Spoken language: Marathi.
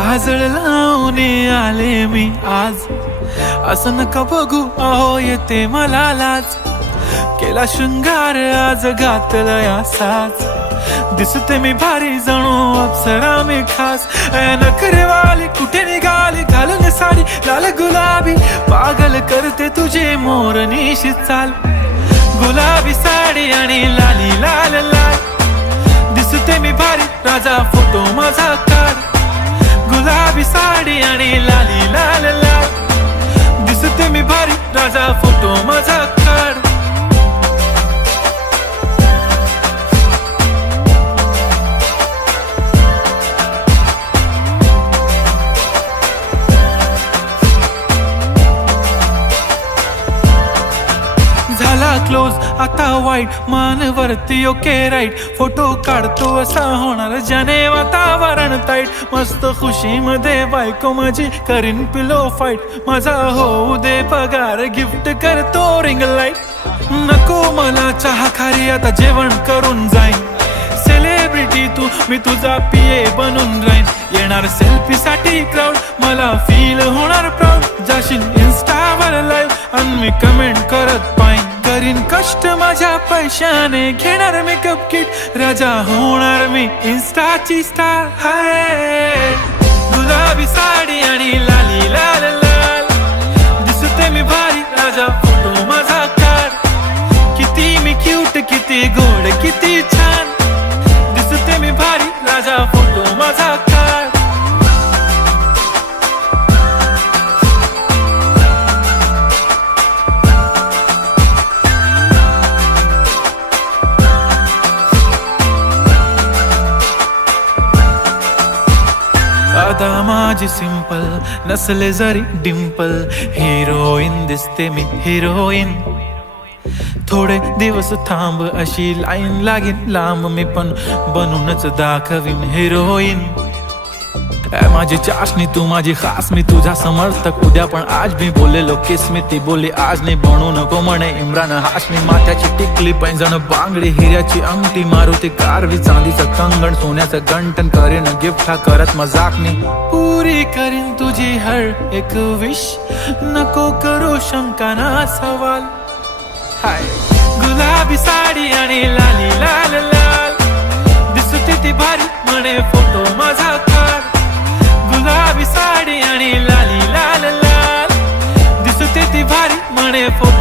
काजळ लावून आले मी आज, असं नका बघू अहो येते मला लाज. केला शृंगार आज घातला साज, दिसते मी भारी जणू अप्सरा मी खास. नखरेवाली कुठे निघाली घालून साडी लाल गुलाबी, पागल करते तुझे मोरनीशी चाल. गुलाबी साडी आणि लाली लाल लाल, दिसते मी भारी राजा फोटो माझा काढ. गुलाबी साडी आणि लाली लाल लाल, दिसते मी भारी राजा फोटो माझा काढ. झाला क्लोज आता वाईट, मान वरती ओके राईट. फोटो काढतो असा होणार ज्याने वातावरण ताईट. मस्त खुशी मध्ये बायको माझी करीन पिलो फाईट. माझा होऊ दे पगार गिफ्ट करतो रिंग लाईट. नको मला चहा खारी आता जेवण करून जाईन. सेलिब्रिटी तू मी तुझा पिये बनून राहीन. येणार सेल्फी साठी क्राऊड मला फील होणार प्राऊड. जाशील इन्स्टावर लाईव्ह आणि मी कमेंट करत पाईन. करीन कष्ट माझ्या पैशाने घेणार मेकअप किट. राजा होणार मी इन्स्टाची स्टार. हाय गुलाबी साडी आणि लाली लाल लाल, दिसते मी भारी राजा फोटो माझा काढ. किती मी क्यूट किती गोड किती छान, दिसते मी भारी राजा फोटो माझा काढ. आता माझी सिंपल नसले जरी डिंपल, हिरोईन दिसते मी हिरोईन. थोडे दिवस थांब अशी लाईन लागेल लांब, मी पण बनूनच दाखवीन हिरोईन. माझी चाशनी तू माझी खास, मी तुझा समर्थक उद्या पण आज. मी बोललेलो किस मी ती बोलली आज नाही. बनू नको म्हणे इम्रान हाशमी. माथ्याची टिकली पैंजण बांगडी हिऱ्याची अंगठी, मारुती कारवी चांदीचं कंगण सोन्याचं गंटन. करीन गिफ्ट हा करत मजाकनी, पुरी करीन तुझी हर एक विश. नको करू शंका ना सवाल. हाय गुलाबी साडी आणि लाली लाल लाल, दिसते ती भारी म्हणे फोटो माझा काढ. गुलाबी साडी आणि लाली लाल लाल, दिसते ती भारी म्हणे फोटो